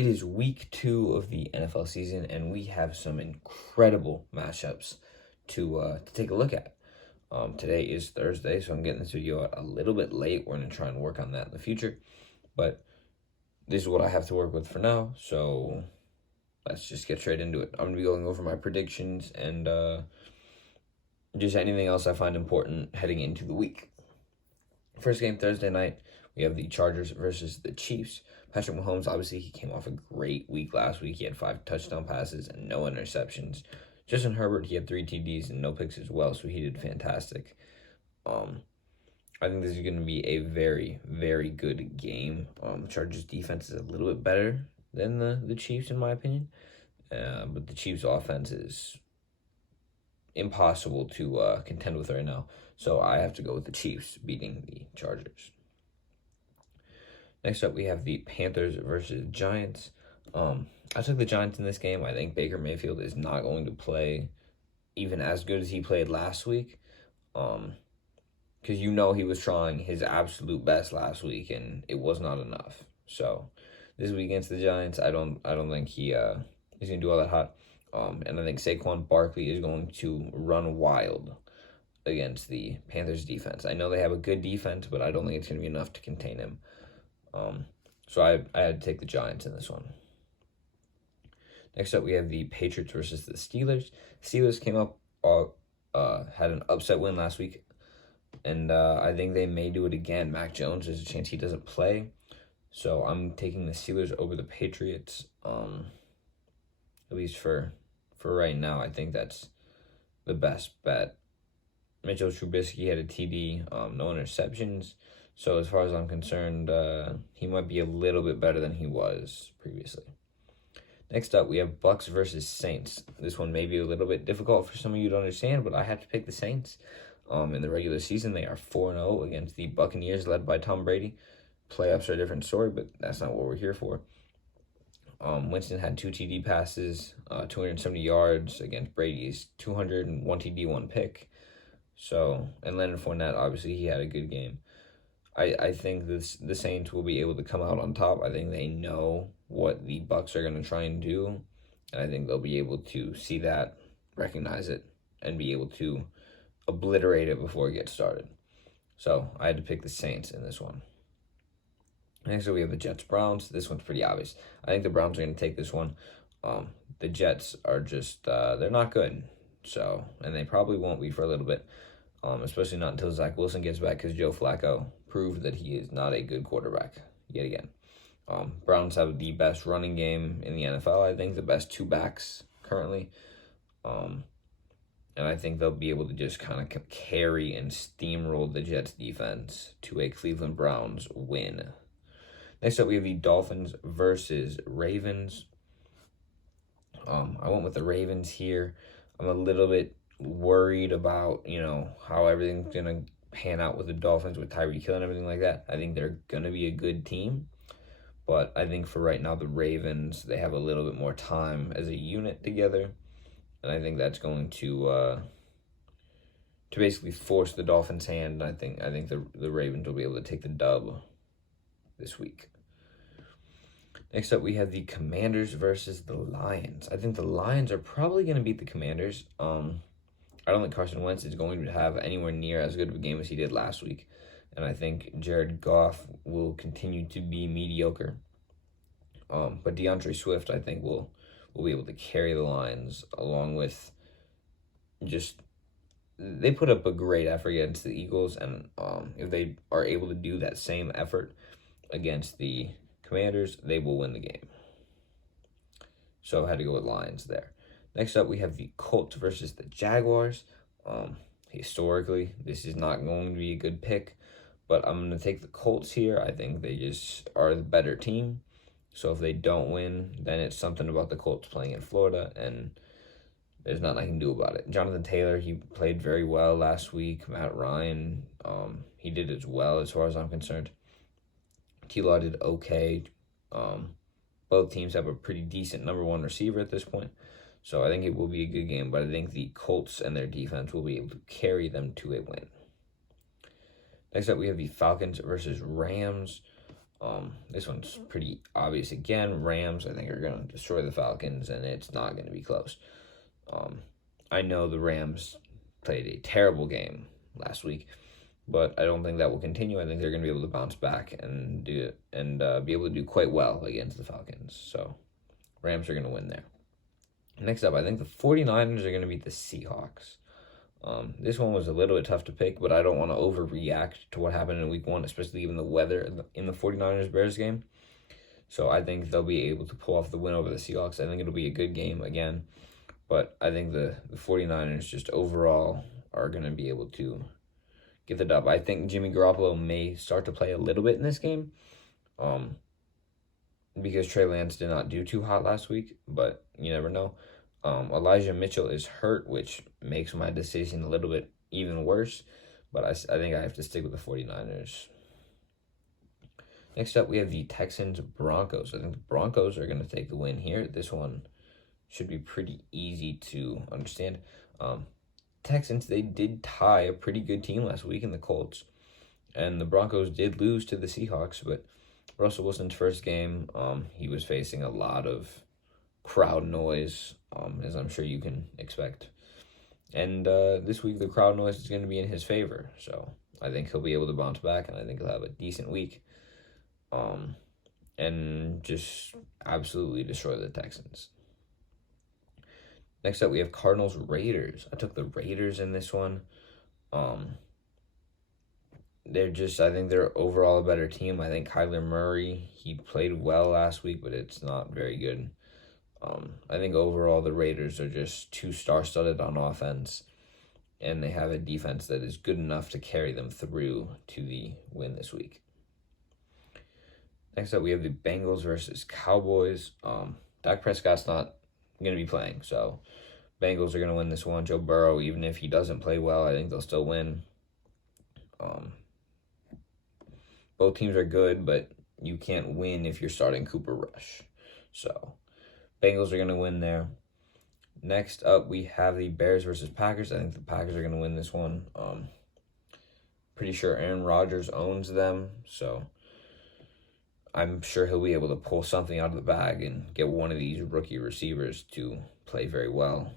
It is week 2 of the NFL season, and we have some incredible matchups to take a look at. Today is Thursday, so I'm getting this video out a little bit late. We're going to try and work on that in the future, but this is what I have to work with for now, so let's just get straight into it. I'm going to be going over my predictions and just anything else I find important heading into the week. First game Thursday night, we have the Chargers versus the Chiefs. Patrick Mahomes, obviously, he came off a great week last week. He had 5 touchdown passes and no interceptions. Justin Herbert, he had 3 TDs and no picks as well, so he did fantastic. I think this is going to be a very, very good game. Chargers defense is a little bit better than the Chiefs, in my opinion. But the Chiefs offense is impossible to contend with right now. So I have to go with the Chiefs beating the Chargers. Next up, we have the Panthers versus Giants. I took the Giants in this game. I think Baker Mayfield is not going to play even as good as he played last week. Because he was trying his absolute best last week, and it was not enough. So this week against the Giants, I don't think he's going to do all that hot. And I think Saquon Barkley is going to run wild against the Panthers defense. I know they have a good defense, but I don't think it's going to be enough to contain him. So I had to take the Giants in this one. Next up, we have the Patriots versus the Steelers. Steelers came up, had an upset win last week, and I think they may do it again. Mac Jones, there's a chance he doesn't play, so I'm taking the Steelers over the Patriots. At least for right now, I think that's the best bet. Mitchell Trubisky had a TD, no interceptions. So as far as I'm concerned, he might be a little bit better than he was previously. Next up, we have Bucks versus Saints. This one may be a little bit difficult for some of you to understand, but I have to pick the Saints. In the regular season, they are 4-0 against the Buccaneers, led by Tom Brady. Playoffs are a different story, but that's not what we're here for. Winston had 2 TD passes, 270 yards against Brady's 201 TD, 1 pick. So, and Leonard Fournette, obviously, he had a good game. I think the Saints will be able to come out on top. I think they know what the Bucks are going to try and do, and I think they'll be able to see that, recognize it, and be able to obliterate it before it gets started. So I had to pick the Saints in this one. Next up, we have the Jets-Browns. This one's pretty obvious. I think the Browns are going to take this one. The Jets are just, they're not good. So, and they probably won't be for a little bit, especially not until Zach Wilson gets back, because Joe Flacco proved that he is not a good quarterback yet again. Browns have the best running game in the NFL, I think, the best 2 backs currently. And I think they'll be able to just kind of carry and steamroll the Jets defense to a Cleveland Browns win. Next up, we have the Dolphins versus Ravens. I went with the Ravens here. I'm a little bit worried about, how everything's going to pan out with the Dolphins with Tyreek Hill and everything like that. I think they're going to be a good team. But I think for right now, the Ravens, they have a little bit more time as a unit together. And I think that's going to basically force the Dolphins' hand. I think the Ravens will be able to take the dub this week. Next up, we have the Commanders versus the Lions. I think the Lions are probably going to beat the Commanders. I don't think Carson Wentz is going to have anywhere near as good of a game as he did last week. And I think Jared Goff will continue to be mediocre. But DeAndre Swift, I think, will be able to carry the Lions along with they put up a great effort against the Eagles. And if they are able to do that same effort against the Commanders, they will win the game. So I had to go with Lions there. Next up, we have the Colts versus the Jaguars. Historically, this is not going to be a good pick, but I'm going to take the Colts here. I think they just are the better team. So if they don't win, then it's something about the Colts playing in Florida, and there's nothing I can do about it. Jonathan Taylor, he played very well last week. Matt Ryan, he did as well as far as I'm concerned. T-Law did okay. Both teams have a pretty decent number 1 receiver at this point. So I think it will be a good game, but I think the Colts and their defense will be able to carry them to a win. Next up, we have the Falcons versus Rams. This one's pretty obvious again. Rams, I think, are going to destroy the Falcons, and it's not going to be close. I know the Rams played a terrible game last week, but I don't think that will continue. I think they're going to be able to bounce back and do it and be able to do quite well against the Falcons. So Rams are going to win there. Next up, I think the 49ers are going to beat the Seahawks. This one was a little bit tough to pick, but I don't want to overreact to what happened in week one, especially even the weather in the 49ers-Bears game. So I think they'll be able to pull off the win over the Seahawks. I think it'll be a good game again, but I think the 49ers just overall are going to be able to get the dub. I think Jimmy Garoppolo may start to play a little bit in this game because Trey Lance did not do too hot last week, but you never know. Elijah Mitchell is hurt, which makes my decision a little bit even worse, but I think I have to stick with the 49ers. Next up, we have the Texans-Broncos. I think the Broncos are going to take the win here. This one should be pretty easy to understand. Texans, they did tie a pretty good team last week in the Colts, and the Broncos did lose to the Seahawks, but Russell Wilson's first game, he was facing a lot of crowd noise, as I'm sure you can expect. And this week, the crowd noise is going to be in his favor, so I think he'll be able to bounce back, and I think he'll have a decent week. And just absolutely destroy the Texans. Next up, we have Cardinals-Raiders. I took the Raiders in this one. I think they're overall a better team. I think Kyler Murray, he played well last week, but it's not very good. I think overall the Raiders are just too star-studded on offense, and they have a defense that is good enough to carry them through to the win this week. Next up, we have the Bengals versus Cowboys. Dak Prescott's not going to be playing, so Bengals are going to win this one. Joe Burrow, even if he doesn't play well, I think they'll still win. Both teams are good, but you can't win if you're starting Cooper Rush. So Bengals are going to win there. Next up, we have the Bears versus Packers. I think the Packers are going to win this one. Pretty sure Aaron Rodgers owns them, so I'm sure he'll be able to pull something out of the bag and get one of these rookie receivers to play very well.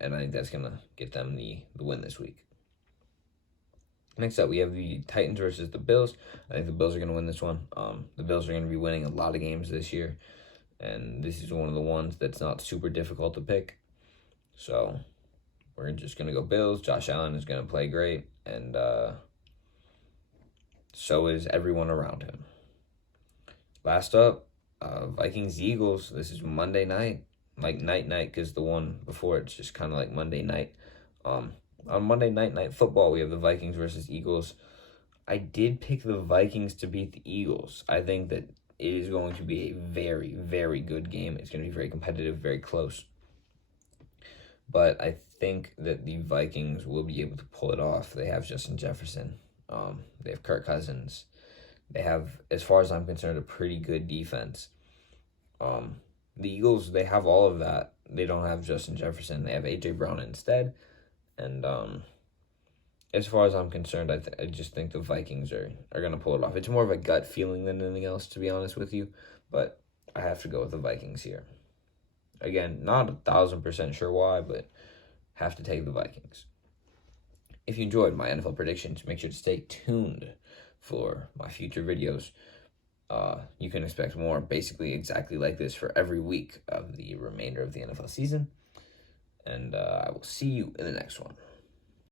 And I think that's going to get them the win this week. Next up, we have the Titans versus the Bills. I think the Bills are going to win this one. The Bills are going to be winning a lot of games this year, and this is one of the ones that's not super difficult to pick. So we're just going to go Bills. Josh Allen is going to play great, and so is everyone around him. Last up, Vikings-Eagles. This is Monday night, like night because the one before it's just kind of like Monday night. On Monday Night Football, we have the Vikings versus Eagles. I did pick the Vikings to beat the Eagles. I think that it is going to be a very, very good game. It's going to be very competitive, very close. But I think that the Vikings will be able to pull it off. They have Justin Jefferson. They have Kirk Cousins. They have, as far as I'm concerned, a pretty good defense. The Eagles, they have all of that. They don't have Justin Jefferson. They have A.J. Brown instead. And as far as I'm concerned, I just think the Vikings are going to pull it off. It's more of a gut feeling than anything else, to be honest with you. But I have to go with the Vikings here. Again, not 1,000% sure why, but have to take the Vikings. If you enjoyed my NFL predictions, make sure to stay tuned for my future videos. You can expect more basically exactly like this for every week of the remainder of the NFL season. And I will see you in the next one.